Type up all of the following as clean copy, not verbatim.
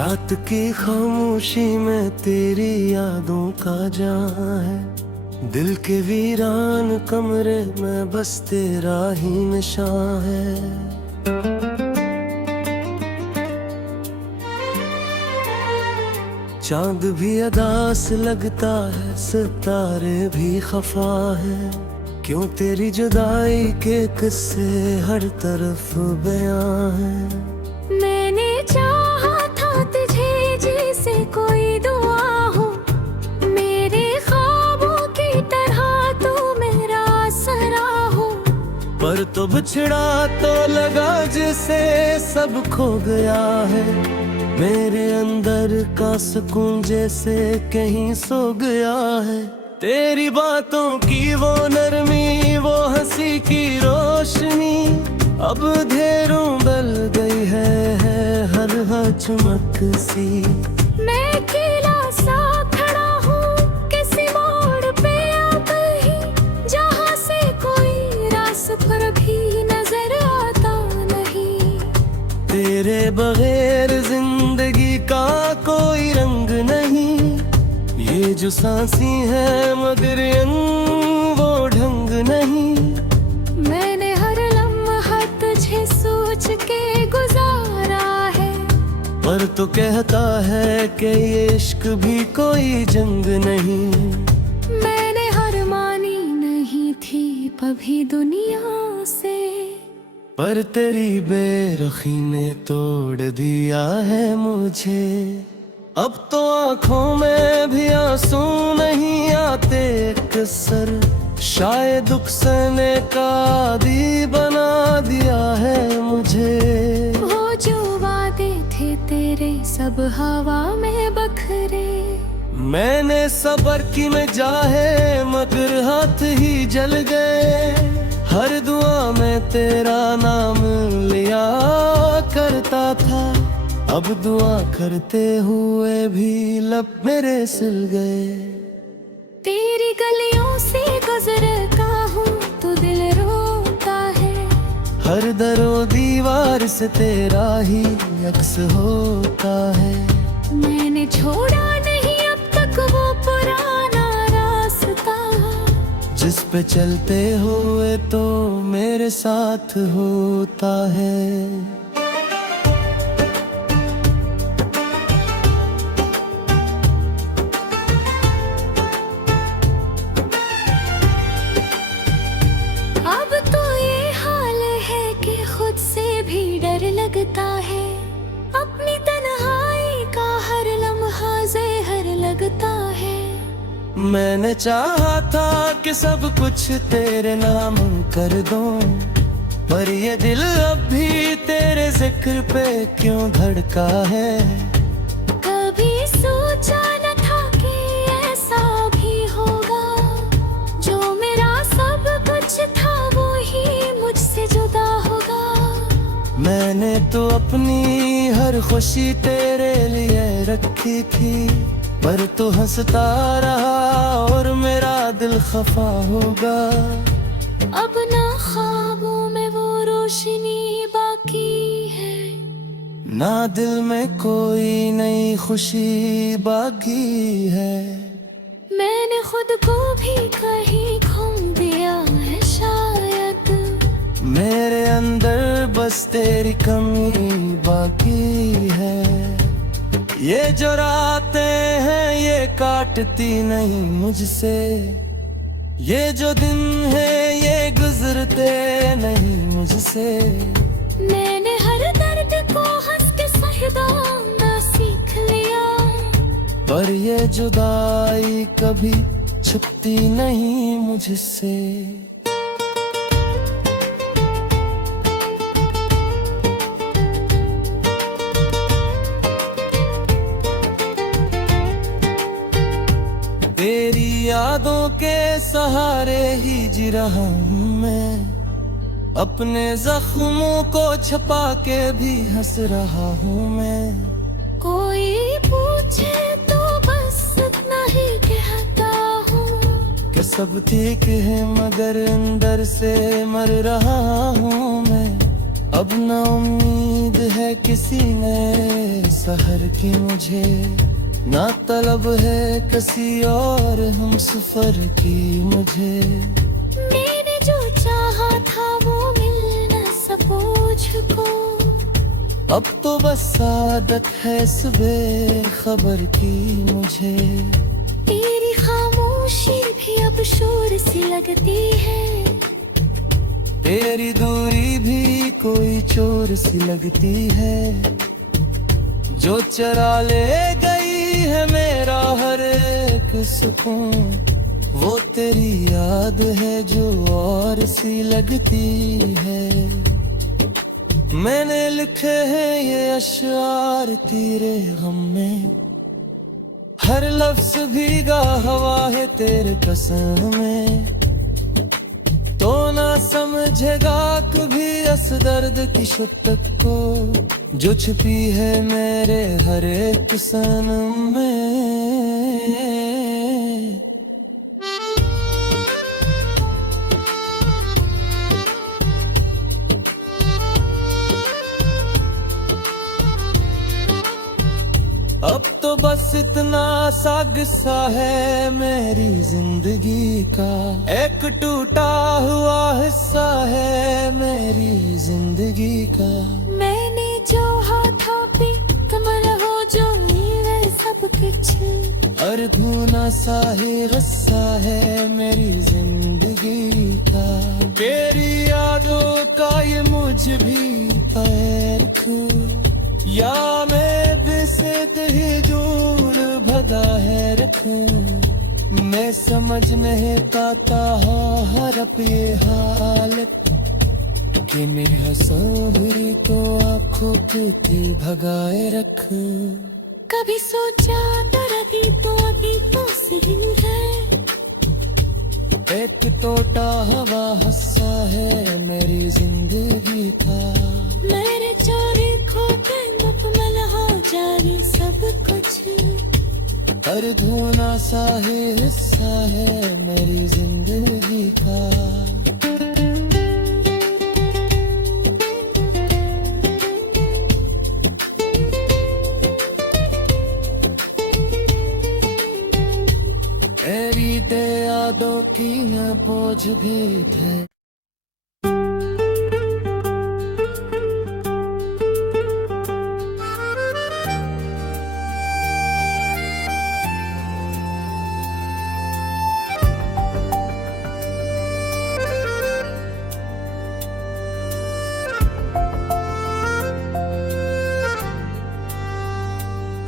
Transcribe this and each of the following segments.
रात की खामोशी में तेरी यादों का जहां है, दिल के वीरान कमरे में बस तेरा ही निशान है। चांद भी अदास लगता है, सितारे भी खफा है, क्यों तेरी जुदाई के किस्से हर तरफ बयां है। मैंने चाहा था तुझे जैसे कोई दुआ हो, मेरे ख्वाबों की तरह तू मेरा सरा हो। पर तो बिछड़ा तो लगा जैसे सब खो गया है, मेरे अंदर का सुकून जैसे कहीं सो गया है। तेरी बातों की वो नरमी, वो हंसी की रोशनी अब धेरों बल गई है हर चमक सी। मैं अकेला सा खड़ा हूँ किसी मोड़ पे अब ही, जहाँ से कोई रास्ता भी नजर आता नहीं। तेरे बगैर जिंदगी का कोई रंग नहीं, ये जो सांसी है मगर वो ढंग नहीं। मैंने हर लम्हा तुझे सोच के गुजारा है, पर तो कहता है कि ये इश्क भी कोई जंग नहीं। मैंने हार मानी नहीं थी कभी दुनिया से, पर तेरी बेरुखी ने तोड़ दिया है मुझे। अब तो आँखों में भी आंसू नहीं आते कसर, शायद दुख सहने का आदी बना दिया है मुझे। वो जो वादे थे तेरे सब हवा में बखरे, मैंने सबर की में जाहे मगर हाथ ही जल गए। हर दुआ में तेरा नाम लिया करता था, अब दुआ करते हुए भी लब मेरे सिल गए। तेरी गलियों से गुजरता हूँ तो दिल रोता है, हर दरो दीवार से तेरा ही अक्स होता है। मैंने छोड़ा नहीं अब तक वो पुराना रास्ता, जिस पे चलते हुए तो मेरे साथ होता है। अब तो ये हाल है कि खुद से भी डर लगता है, अपनी तन्हाई का हर लम्हा जहर लगता है। मैंने चाहा था कि सब कुछ तेरे नाम कर दूं, पर ये दिल अब भी तेरे जिक्र पे क्यों धड़का है। कभी सोचा न था कि ऐसा भी होगा, जो मेरा सब कुछ था वो ही मुझसे जुदा होगा। मैंने तो अपनी हर खुशी तेरे लिए रखी थी, पर तो हंसता रहा और मेरा दिल खफा होगा। अब ना ख्वाबों में वो रोशनी बाकी है, ना दिल में कोई नई खुशी बाकी है। मैंने खुद को भी कहीं खो दिया है शायद, मेरे अंदर बस तेरी कमी बाकी है। ये जो रातें हैं ये काटती नहीं मुझसे, ये जो दिन है ये गुजरते नहीं मुझसे। मैंने हर दर्द को हंस के सहना सीख लिया, पर ये जुदाई कभी छुपती नहीं मुझसे। तेरी यादों के सहारे ही जी रहा हूँ मैं, अपने जख्मों को छुपा के भी हंस रहा हूँ मैं। कोई पूछे तो बस इतना ही कहता हूँ कि सब ठीक है मगर अंदर से मर रहा हूँ मैं। अब ना उम्मीद है किसी नए सहर की मुझे, ना तलब है किसी और हम सफर की मुझे। मैंने जो चाहा था वो मिल न सको मुझको, अब तो बस आदत है इस बेखबर की मुझे। तेरी खामोशी भी अब शोर सी लगती है, तेरी दूरी भी कोई चोर सी लगती है। जो चरा ले गई है मेरा हर एक सुकून, वो तेरी याद है जो और सी लगती है। मैंने लिखे हैं ये अशआर तेरे गम में, हर लफ्ज भीगा हवा है तेरे पसंद में। तो ना समझेगा कभी इस दर्द की शिद्दत को, जो छुपी है मेरे हर एक सनम में। अब तो बस इतना सा किस्सा है मेरी जिंदगी का, एक टूटा हुआ हिस्सा है मेरी जिंदगी का। मैंने चाहा था भी कमल हो जो नीवे सब कुछ, अधूना सा ही हिस्सा है मेरी जिंदगी का। तेरी यादों का ये मुझ भी पैर खू, या मैं से ही दूर भगा है रखूं। मैं समझ नहीं पाता हर ये हालत, कि मेरी हंसों तो आंखों के भगाए रखूं। कभी सोचा दर्दी तो अभी तो सही है, एक टोटा हवा हंसा है मेरी जिंदगी का। मेरे चोरी खोटे मुकम्मल हो जारी सब कुछ, हर धुना सा ही हिस्सा है मेरी जिंदगी का। मेरी ते यादों की न बोझ भी है।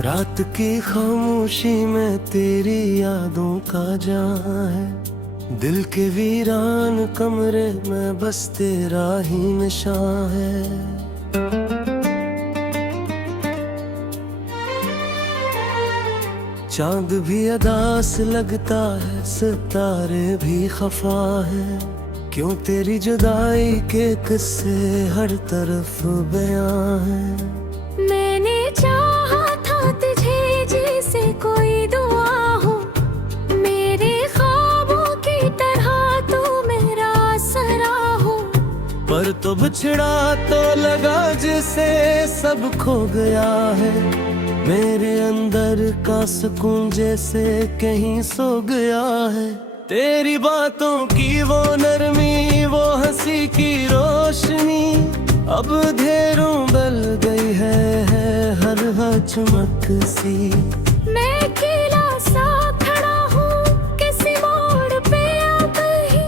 रात की खामोशी में तेरी यादों का जहां है, दिल के वीरान कमरे में बस तेरा ही निशान है। चांद भी अदास लगता है, सितारे भी खफा है, क्यों तेरी जुदाई के किस्से हर तरफ बयां है। मैंने चाहा था तुझे जैसे कोई दुआ हो, मेरे ख्वाबों की तरह तू मेरा सरा हो। पर तो बिछड़ा तो लगा जैसे सब खो गया है, मेरे अंदर का सुकून जैसे कहीं सो गया है। तेरी बातों की वो नरमी, वो हंसी की रोशनी, अब धेरों बल गई है हर चमक सी। मैं अकेला सा खड़ा हूँ किसी मोड़ पे अब ही,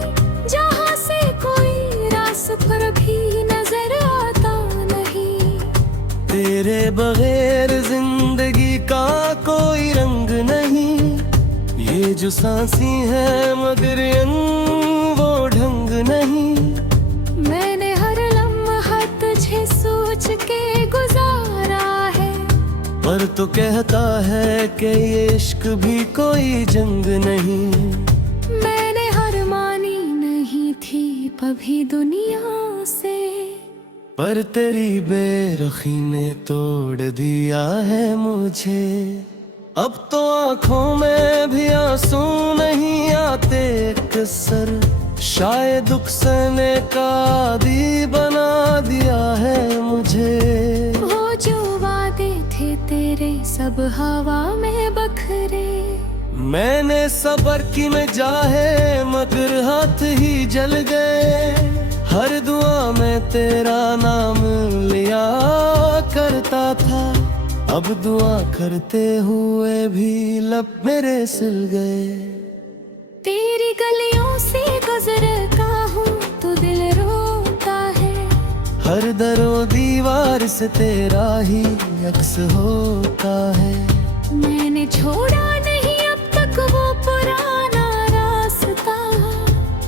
जहाँ से कोई रास्ता भी नजर आता नहीं। तेरे बगैर जिंदगी का कोई रंग नहीं, ये जो सांसी है मगर वो ढंग नहीं। मैंने हर लम्हा तुझे सोच के गुजारा है, पर तो कहता है कि ये इश्क भी कोई जंग नहीं। मैंने हार मानी नहीं थी कभी दुनिया से, पर तेरी बेरुखी ने तोड़ दिया है मुझे। अब तो आंखों में भी आंसू नहीं आते कसर, शायद दुख सहने का आदी बना दिया है मुझे। वो सब हवा में बखरे। मैंने सबर की में जाहे मगर हाथ ही जल गए। हर दुआ में तेरा नाम लिया करता था, अब दुआ करते हुए भी लब मेरे सिल गए। तेरी गलियों से गुजरता हूँ तो दिल रोता है। हर दरो दीवार से तेरा ही अक्स होता है। मैंने छोड़ा नहीं अब तक वो पुराना रास्ता,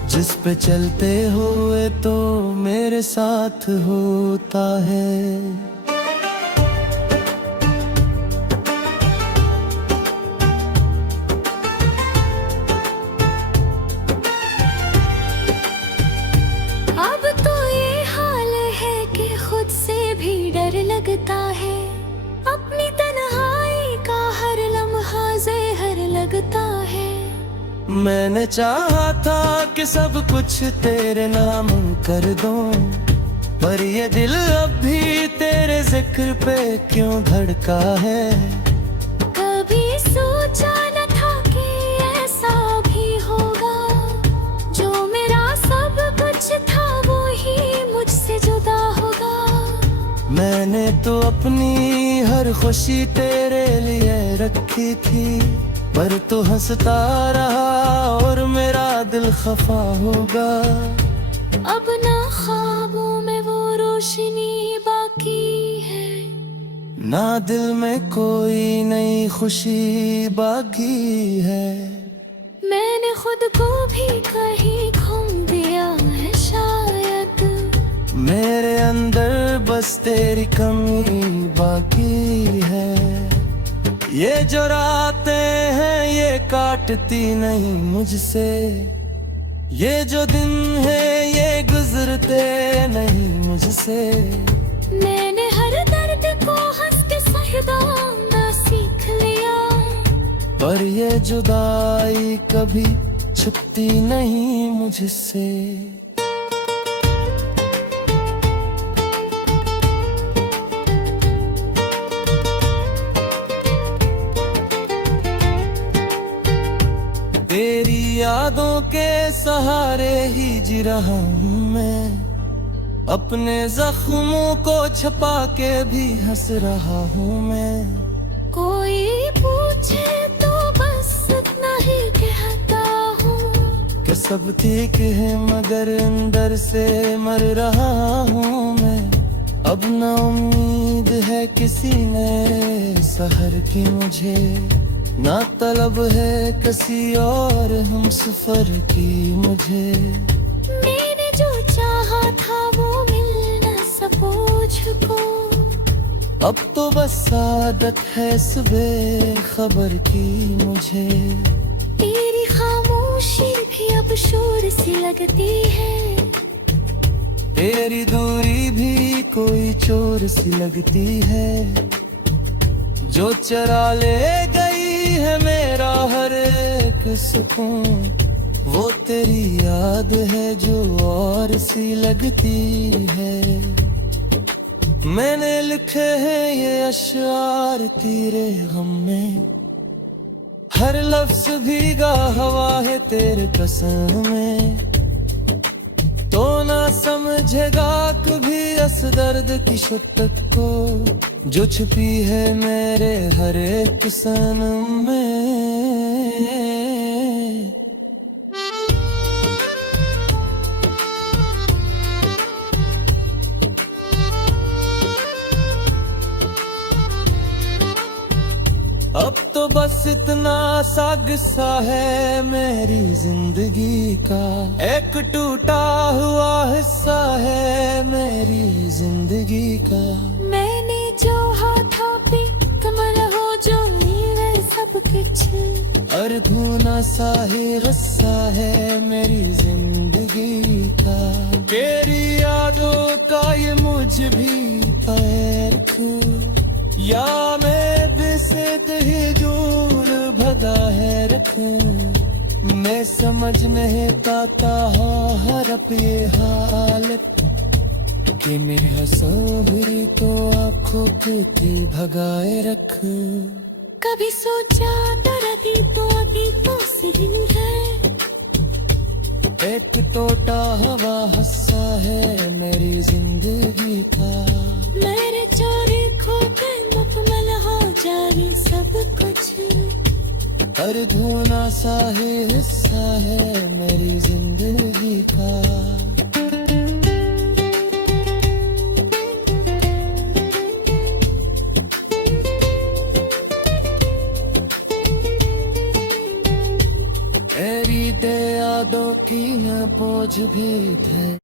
जिस पे चलते हुए तो मेरे साथ होता है। अब तो ये हाल है कि खुद से भी डर लगता है। अपनी तन्हाई का हर लम्हा जहर लगता है। मैंने चाहा था कि सब कुछ तेरे नाम कर दूं, पर ये दिल अब भी तेरे जिक्र पे क्यों धड़का है। कभी सोचा न था कि ऐसा भी होगा, जो मेरा सब कुछ था वो ही मुझसे जुदा होगा। मैंने तो अपनी हर खुशी तेरे लिए रखी थी, पर तो हंसता रहा और मेरा दिल खफा होगा। अब ना ख्वाबों में वो रोशनी बाकी है, ना दिल में कोई नई खुशी बाकी है। मैंने खुद को भी कहीं खो दिया है शायद। मेरे अंदर बस तेरी कमी बाकी है। ये जो रातें हैं ये काटती नहीं मुझसे, ये जो दिन है ये गुजरते नहीं मुझसे। मैंने हर दर्द को हंस के सहना सीख लिया, पर ये जुदाई कभी छुपती नहीं मुझसे। तेरी यादों के सहारे ही जी रहा हूँ मैं, अपने जख्मों को छुपा के भी हंस रहा हूँ मैं। कोई पूछे तो बस इतना ही कहता हूँ कि सब ठीक है मगर अंदर से मर रहा हूँ मैं। अब ना उम्मीद है किसी नए सहर की मुझे, ना तलब है किसी और हम सफर की मुझे। मैंने जो चाहा था वो मिल न सको मुझको, अब तो बस आदत है सुबह खबर की मुझे। तेरी खामोशी भी अब शोर सी लगती है, तेरी दूरी भी कोई चोर सी लगती है। जो चरा ले गई है मेरा हर एक सुकून, वो तेरी याद है जो और सी लगती है। मैंने लिखे हैं ये अशआर तेरे गम में, हर लफ्ज भीगा हवा है तेरे कसम में। तो ना समझेगा कभी इस दर्द की शिद्दत को, जो छुपी है मेरे हर एक सनम में। अब तो बस इतना सा किस्सा है मेरी जिंदगी का, एक टूटा हुआ हिस्सा है मेरी जिंदगी का। मैंने चाहा था भी कमल हो जो नीवे सब कुछ, और धुना सा ही गुस्सा है मेरी जिंदगी का। तेरी यादों का ये मुझ भी पैर या मैं से कहीं दूर भगा है रखूं। मैं समझ नहीं पाता हर ये हालत, कि मेरी हंसो भी तो आंखों की भगाए रखूं। कभी सोचा डरती तो अतीतों से दिन है। एक टोटा हवा हस्सा है मेरी जिंदगी का। मेरे चोरी खो के मुकम्मल हो जाए सब कुछ। हर धुना सा है हिस्सा है मेरी जिंदगी का। मेरी यादों की है बोझ भी थे।